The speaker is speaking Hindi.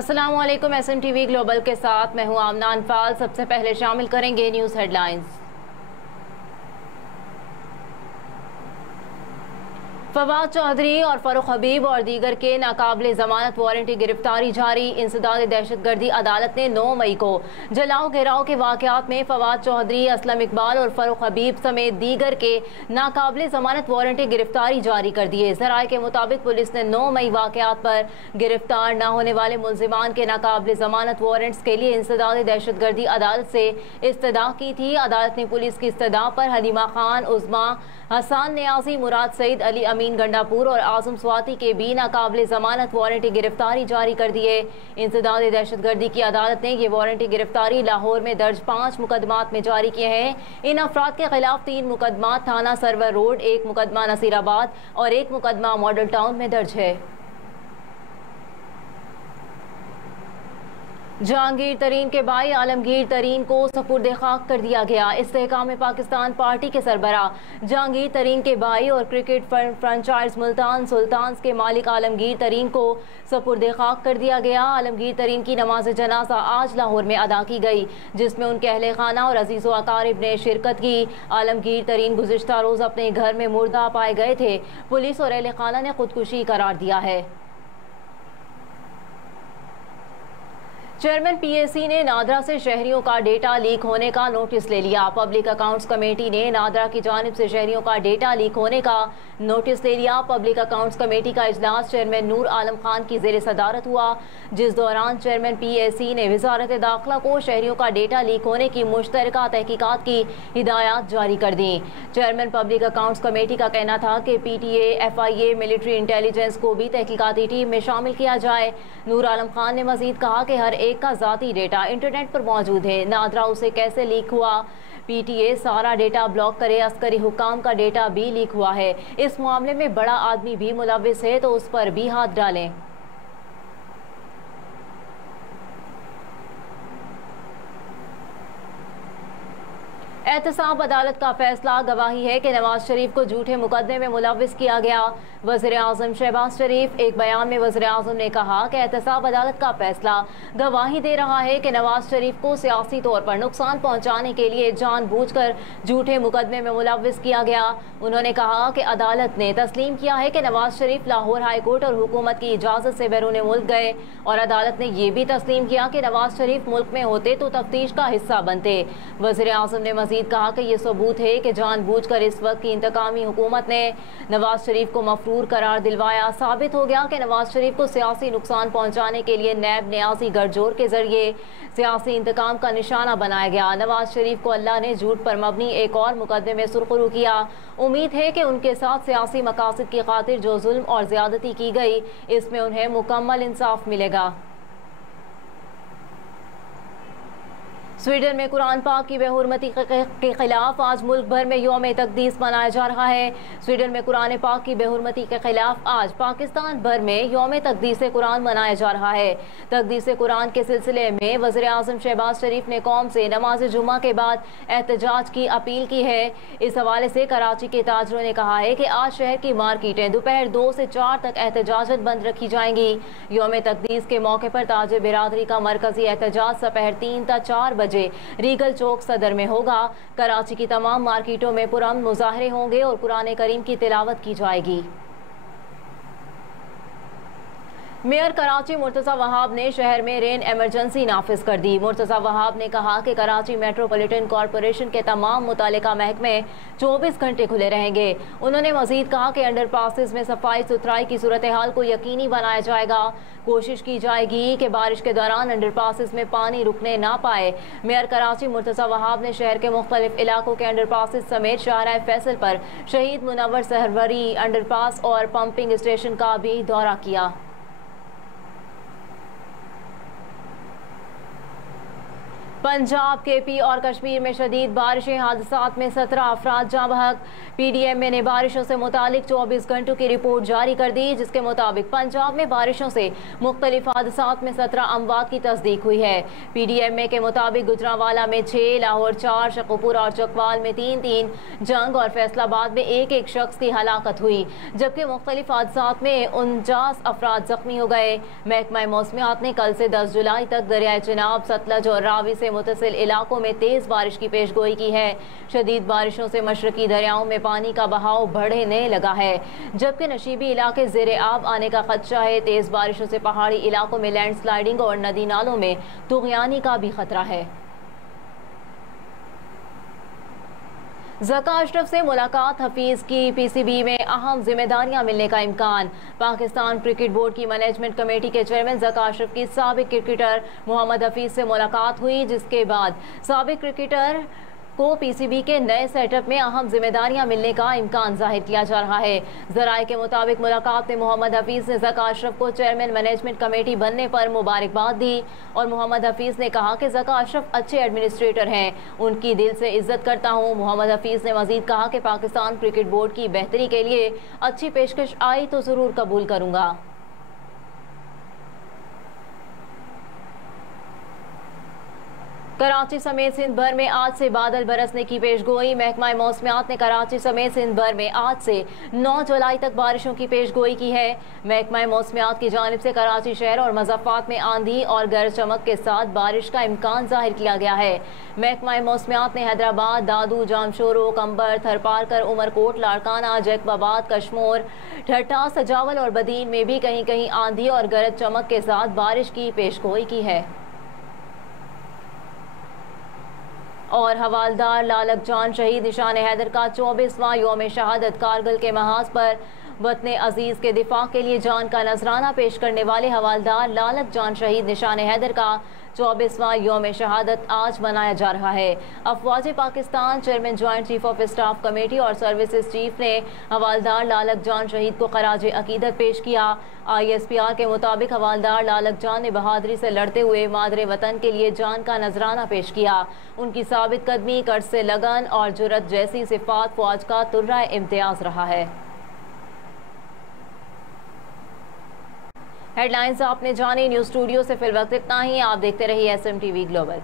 अस्सलाम वालेकुम। SMTV ग्लोबल के साथ मैं हूं आमना अनफाल। सबसे पहले शामिल करेंगे न्यूज़ हेडलाइंस। फवाद चौधरी और फरूख हबीब और दीगर के नाकाबिले जमानत वारंटी गिरफ्तारी जारी। इंसदाद दहशतगर्दी अदालत ने 9 मई को जलाओ घेराव के वाकयात में फवाद चौधरी, असलम इकबाल और फरूख हबीब समेत दीगर के नाकाबिले जमानत वारंटी गिरफ्तारी जारी कर दिए। जराये के मुताबिक पुलिस ने 9 मई वाकयात पर गिरफ्तार न होने वाले मुलजिमान के नाकाबिले जमानत वारंट्स के लिए इंसदाद दहशतगर्दी अदालत से इस्तदा की थी। अदालत ने पुलिस की इस्तदा पर हलीमा खान, उज़मा, हसान नियाजी, मुराद सईद, अली अमीन गंडापुर और आजम स्वाति के भी नाकाबिले जमानत वारंटी गिरफ्तारी जारी कर दिए। इंसदाद दहशतगर्दी की अदालत ने ये वारंटी गिरफ्तारी लाहौर में दर्ज 5 मुकदमात में जारी किए हैं। इन अफराद के खिलाफ 3 मुकदमा थाना सरवर रोड, 1 मुकदमा नसीराबाद और 1 मुकदमा मॉडल टाउन में दर्ज है। जहांगीर तरीन के भाई आलमगीर तरीन को सपुर्दे खाक कर दिया गया। इस्तेहकाम पाकिस्तान पार्टी के सरबराह जहांगीर तरीन के भाई और क्रिकेट फ्रेंचाइज मुल्तान सुल्तान्स के मालिक आलमगीर तरीन को सपुर्दे खाक कर दिया गया। आलमगीर तरीन की नमाज जनाजा आज लाहौर में अदा की गई, जिसमें उनके अहले खाना और अजीज़ व अकारिब ने शिरकत की। आलमगीर तरीन गुज़िश्ता रोज़ अपने घर में मुर्दा पाए गए थे। पुलिस और अहले खाना ने खुदकुशी करार दिया है। चेयरमैन PAC ने नादरा से शहरियों का डेटा लीक होने का नोटिस ले लिया। पब्लिक अकाउंट्स कमेटी ने नादरा की जानिब से शहरियों का डेटा लीक होने का नोटिस ले लिया। पब्लिक अकाउंट्स कमेटी का इजलास चेयरमैन नूर आलम खान की ज़ेर सदारत हुआ, जिस दौरान चेयरमैन PAC ने वजारत दाखिला को शहरियों का डेटा लीक होने की मुश्तरका तहकीकात की हिदायत जारी कर दी। चेयरमैन पब्लिक अकाउंट्स कमेटी का कहना था कि PTA, FIA, मिलिट्री इंटेलिजेंस को भी तहकीकाती टीम में शामिल किया जाए। नूर आलम खान ने मजीद कहा कि हर एक का ज़ाती डेटा इंटरनेट पर मौजूद है, नादरा उसे कैसे लीक हुआ। PTA सारा डेटा ब्लॉक करे, अस्करी हुकाम का डेटा भी लीक हुआ है। इस मामले में बड़ा आदमी भी मुलविस है तो उस पर भी हाथ डालें। एहतसाब अदालत का फैसला गवाही है कि नवाज शरीफ को झूठे मुकदमे में मुलविस किया गया। वज़ीर आज़म शहबाज शरीफ एक बयान में वज़ीर आज़म ने कहा कि एहतसाब अदालत का फैसला गवाही दे रहा है कि नवाज शरीफ को सियासी तौर पर नुकसान पहुँचाने के लिए जानबूझकर झूठे मुकदमे में मुलविस किया गया। उन्होंने कहा कि अदालत ने तस्लीम किया है कि नवाज शरीफ लाहौर हाई कोर्ट और हुकूमत की इजाज़त से बैरून मुल्क गए और अदालत ने यह भी तस्लीम किया कि नवाज शरीफ मुल्क में होते तो तफ्तीश का हिस्सा बनते। वज़ीर आज़म ने मज़ीद कहा कि यह सबूत है कि जानबूझकर इस वक्त की इंतकामी हुकूमत ने नवाज शरीफ को मफरूर करार दिलवाया। साबित हो गया कि नवाज शरीफ को सियासी नुकसान पहुंचाने के लिए नैब न्यासी गठजोड़ के जरिए सियासी इंतकाम का निशाना बनाया गया। नवाज शरीफ को अल्लाह ने झूठ पर मबनी एक और मुकदमे में सुरखरू किया। उम्मीद है कि उनके साथ सियासी मकासद की खातिर जो जुल्म और ज्यादती की गई, इसमें उन्हें मुकम्मल इंसाफ मिलेगा। स्वीडन में कुरान पाक की बेहुरमती के खिलाफ आज मुल्क भर में यौम तकदीस मनाया जा रहा है। स्वीडन में कुरान पाक की बेहुरमती के खिलाफ आज पाकिस्तान भर में यौम तकदीस कुरान मनाया जा रहा है। तकदीस कुरान के सिलसिले में वज़ीर आज़म शहबाज शरीफ ने कौम से नमाज जुमा के बाद एहतजाज की अपील की है। इस हवाले से कराची के ताजरों ने कहा है कि आज शहर की मार्केटें दोपहर 2 से 4 तक एहतजाजत बंद रखी जाएंगी। यौम तकदीस के मौके पर ताजिर बिरादरी का मरकजी एहतजाज दोपहर 3 से 4 बजे रीगल चौक सदर में होगा। कराची की तमाम मार्केटों में पुरअमन मुजाहरे होंगे और कुरान करीम की तिलावत की जाएगी। मेयर कराची मुर्तज़ा वहाब ने शहर में रेन एमरजेंसी नाफिज कर दी। मुर्तज़ा वहाब ने कहा कि कराची मेट्रोपॉलिटन कॉरपोरेशन के तमाम मुतालिका महकमे 24 घंटे खुले रहेंगे। उन्होंने मजीद कहा कि अंडर पासिस में सफाई सुथराई की सूरत हाल को यकीनी बनाया जाएगा। कोशिश की जाएगी कि बारिश के दौरान अंडर पासिस में पानी रुकने ना पाए। मेयर कराची मुर्तज़ा वहाब ने शहर के मुख्तलिफ इलाकों के अंडर पासिस समेत शाहराह फैसल पर शहीद मुनव्वर सहरवरी अंडर पास और पंपिंग स्टेशन का भी दौरा किया। पंजाब, केपी और कश्मीर में शदीद बारिशें, हादसात में 17 अफराद जाँ बहक। पीडीएमए ने बारिशों से मुतालिक 24 घंटों की रिपोर्ट जारी कर दी, जिसके मुताबिक पंजाब में बारिशों से मुख्तलिफ हादसात में 17 अमवात की तस्दीक हुई है। पीडीएमए के मुताबिक गुजरांवाला में 6, लाहौर 4, शकरपुरा और चकवाल में 3-3, जंग और फैसलाबाद में 1-1 शख्स की हलाकत हुई, जबकि मुख्तलिफ हादसात में 49 अफराद जख्मी हो गए। महकमा मौसमियात ने कल से 10 जुलाई तक दरियाए चिनाब, सतलज और रावी से मुतसिल इलाकों में तेज बारिश की पेशगोई की है। शदीद बारिशों से मशरकी दरियाओं में पानी का बहाव बढ़ने लगा है, जबकि नशीबी इलाके ज़ेरे आब आने का खदशा है। तेज बारिशों से पहाड़ी इलाकों में लैंडस्लाइडिंग और नदी नालों में तुग़यानी का भी खतरा है। ज़का अशरफ से मुलाकात, हफीज की पीसीबी में अहम जिम्मेदारियां मिलने का इम्कान। पाकिस्तान क्रिकेट बोर्ड की मैनेजमेंट कमेटी के चेयरमैन ज़का अशरफ की साबिक क्रिकेटर मोहम्मद हफीज से मुलाकात हुई, जिसके बाद साबिक क्रिकेटर को पीसीबी के नए सेटअप में अहम जिम्मेदारियां मिलने का इम्कान जाहिर किया जा रहा है। ज़राए के मुताबिक मुलाकात में मोहम्मद हफीज ने ज़का अशरफ को चेयरमैन मैनेजमेंट कमेटी बनने पर मुबारकबाद दी और मोहम्मद हफीज ने कहा कि ज़का अशरफ अच्छे एडमिनिस्ट्रेटर हैं, उनकी दिल से इज्जत करता हूं। मोहम्मद हफीज ने मजीद कहा कि पाकिस्तान क्रिकेट बोर्ड की बेहतरी के लिए अच्छी पेशकश आई तो ज़रूर कबूल करूँगा। कराची समेत सिंध भर में आज से बादल बरसने की पेशगोई। महकमा मौसमियात ने कराची समेत सिंध भर में आज से 9 जुलाई तक बारिशों की पेशगोई की है। महकमा मौसमियात की जानिब से कराची शहर और मज़ाफ़ात में आंधी और गरज चमक के साथ बारिश का इम्कान जाहिर किया गया है। महकमा मौसमियात ने हैदराबाद, दादू, जामशोरो, कंबर, थरपारकर, उमरकोट, लाड़काना, जैकबाबाद, कश्मोर, ठट्टा, सजावल और बदीन में भी कहीं कहीं आंधी और गरज चमक के साथ बारिश की पेशगोई की है। और हवालदार लालक जान शहीद निशान हैदर का 24वां यौम शहादत। कारगिल के महाज पर वतन अजीज़ के दिफा के लिए जान का नजराना पेश करने वाले हवालदार लालक जान शहीद निशान हैदर का 24वां यौम शहादत आज मनाया जा रहा है। अफवाज Pakistan chairman joint chief of staff committee और सर्विसेज चीफ ने हवालदार लालक जान शहीद को खराज अकीदत पेश किया। ISPR के मुताबिक हवालदार लालक जान ने बहादुरी से लड़ते हुए मादरे वतन के लिए जान का नजराना पेश किया। उनकी साबित कदमी, कर्ज से लगन और जुर्रत जैसी सिफात फौज का तुर्रा इम्तियाज रहा है। हेडलाइंस आपने जानी। न्यूज़ स्टूडियो से फिल वक्त इतना ही। आप देखते रहिए SMTV ग्लोबल।